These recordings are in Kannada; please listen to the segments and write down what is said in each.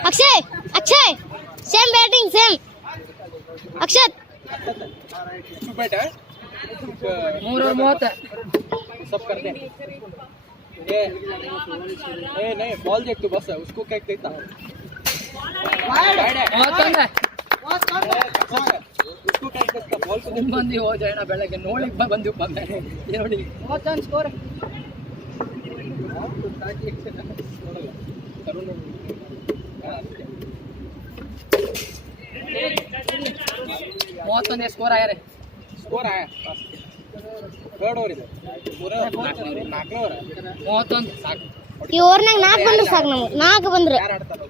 Akshay Akshay same batting same Akshat 3:30 सब करते हैं ये नहीं बॉल देख तू बस उसको क्या देता उसको क्या देता बॉल को ಮಂದಿ ಹೋಜಣ ಬೆಳಗ್ಗೆ ನೋಡಿ ಬಂದು ನೋಡಿ ಸ್ಕೋರ್ ಮೂವತ್ತೊಂದೇ ಸ್ಕೋರ್ ಆಗ್ಯಾರೆ स्कोर आया थर्ड ओवर ಇದೆ पूरा 4 ओवर 31 ಸಾಕು ಈ ಓವರ್ನಾಗ 4 ಬಂದ್ರೆ ಸಾಕು ನಮಗೆ 4 ಬಂದ್ರೆ ಯಾರು ಆಡ್ತಾರೆ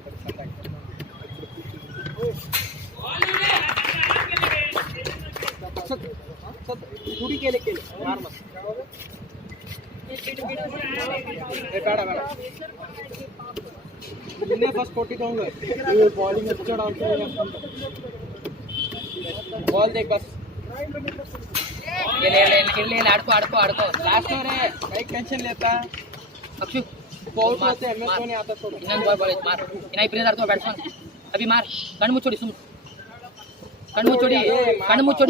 कुड़ी के लिए मार मत ए ಬೇಡ ಬೇಡ ನಿನ್ನೆ ಫಸ್ಟ್ ಕೊಟ್ಟಿದ್ದವಂಗ ಈ ಬೌಲಿಂಗ್ ಹೆಚ್ಚು ಆಡ್ತಾ ಇದೆ बॉल देख बस ले आड़को लास्ट ओवर है कई टेंशन लेता अक्षु बॉल होते एमएस को नहीं आता तो ಇನ್ನೊಂದು ಬಾಲ್ ಮಾರ್ ಇನ್ನ ಇಬ್ರು ಆಡ್ತೋ ಬ್ಯಾಟ್ಸ್ಮನ್ ಅಭಿ ಮಾರ್ ಕಣ್ಣು ಮುಚ್ಚೋಡಿ ಸುಮ್ ಕಣ್ಣು ಮುಚ್ಚೋಡಿ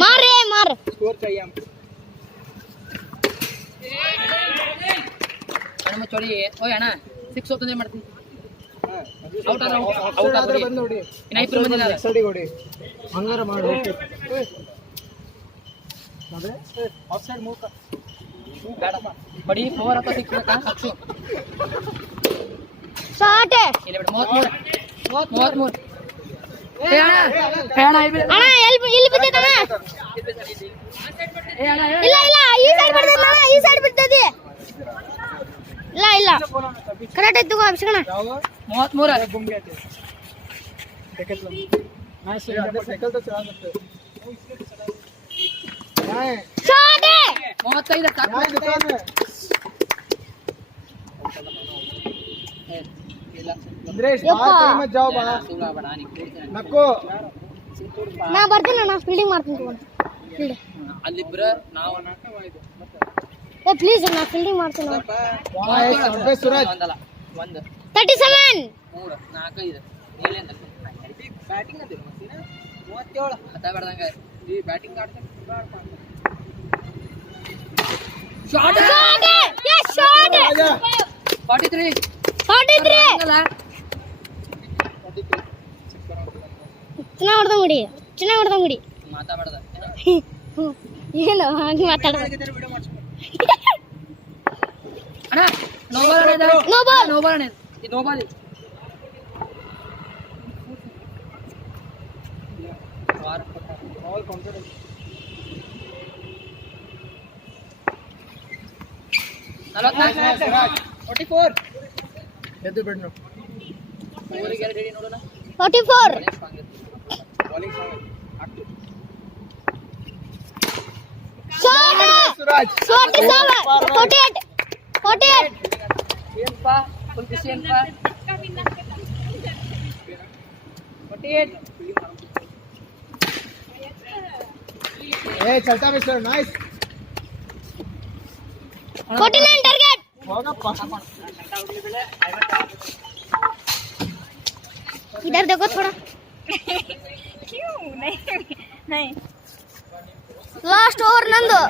ಮಾರೇ ಮಾರ್ स्कोर चाहिए हमको ಕಣ್ಣು ಮುಚ್ಚೋಡಿ ಓಯ್ ಅಣ್ಣ 6 ಹೊತ್ತೊಂದೇ ಮಾಡ್ತೀನಿ ಔಟ್ ಆದ್ರೆ ಬಂದು ನೋಡಿ ಇನ್ನ ಇಬ್ರು ಬಂದಿದ್ದಾರೆ ಸಡಿ ಕೊಡಿ ಹಂಗಾರ ಮಾಡು ಅದೇ ಆಫ್ ಸೈಡ್ ಮೂವ್ ಬೇಡ ಬಡಿ 4 ಅಥವಾ 6 ಬೇಕಾ ಅಕ್ಷು ಶಾಟ್ ಇಲ್ಲ ಬಿಡು 33 ಏ ಅಣ್ಣ ಇಲ್ಲಿ ಬಿದ್ದೈತೆ ಅಣ್ಣ ಏ ಅಣ್ಣ ಇಲ್ಲ ಈ ಸೈಡ್ ಬಿದ್ದೈತೆ ಅಣ್ಣ ಈ ಸೈಡ್ ಬಿದ್ದೈತೆ ಇಲ್ಲ ಕರೆಕ್ಟ್ ಐತಿ ತಗೋ ಅಭಿಷೇಕಣ್ಣ 33 घूम गए थे नाइस साइकिल तो चला सकते हैं ಶಾಟ್ 35 ಸಾಕು दुकान में इंद्रेश बाहर कहीं मत जाओ बाहर ಸುಳ್ಳ ಬೇಡ ನೀ ಕೂಡ್ತೀನಿ नको ನಾ ಬರ್ತೀನಿ ಅಣ್ಣ ಫೀಲ್ಡಿಂಗ್ ಮಾಡ್ತೀನಿ ತಗೋ ಫೀಲ್ಡ್ ಅಲ್ಲಿಬ್ರ ನಾವು ಏ ಪ್ಲೀಸ್ ನಾ ಫೀಲ್ಡಿಂಗ್ ಮಾಡ್ತೀನಿ अबे सूरज ಒಂದಲ್ಲ ಒಂದು 37 3 4 5 ಏಳೆಂದ ಬ್ಯಾಟಿಂಗ್ ಅದೇ ಮಸ್ತಿನ 37 ಹತ್ತ ಬೇಡದಂಗ ಈ ಬ್ಯಾಟಿಂಗ್ ಆಡ್ತಾರೆ ಶಾಟ್ ಯಸ್ ಶಾಟ್ 43 43 ಚೆನ್ನಾಗಿ ಹೊಡೆದ ಮುಡಿ ಮಾತಾಡದ ಏನು ಹಾಗೆ ಮಾತಾಡೋದು ವಿಡಿಯೋ ಮಾಡ್ಸ್ಕೊ ಅಣ್ಣ ನೋ ಬಾಲ್ ಅಣ್ಣ ನೋ ಬಾಲ್ ಅಣ್ಣ ಇದು ನೋ ಬಾಲ್ ऑल कॉन्फिडेंस 44 ಎದ್ದು ಬಿಡ್ನು ಓವರಿಗೆ ರೆಡಿ ನೋಡೋಣ 44 ಬೌಲಿಂಗ್ ಸಾಂಗ್ ಆಗ್ತು ಶಾಟ್ ಸುರಾಜ್ 47 48 ಏನಪ್ಪಾ ಫುಲ್ ಬಿಸಿ ಏನಪ್ಪಾ 48 ए चलता मिस्टर नाइस 49 टारगेट होगा इधर देखो थोड़ा क्यों नहीं लास्ट ओवर नंदू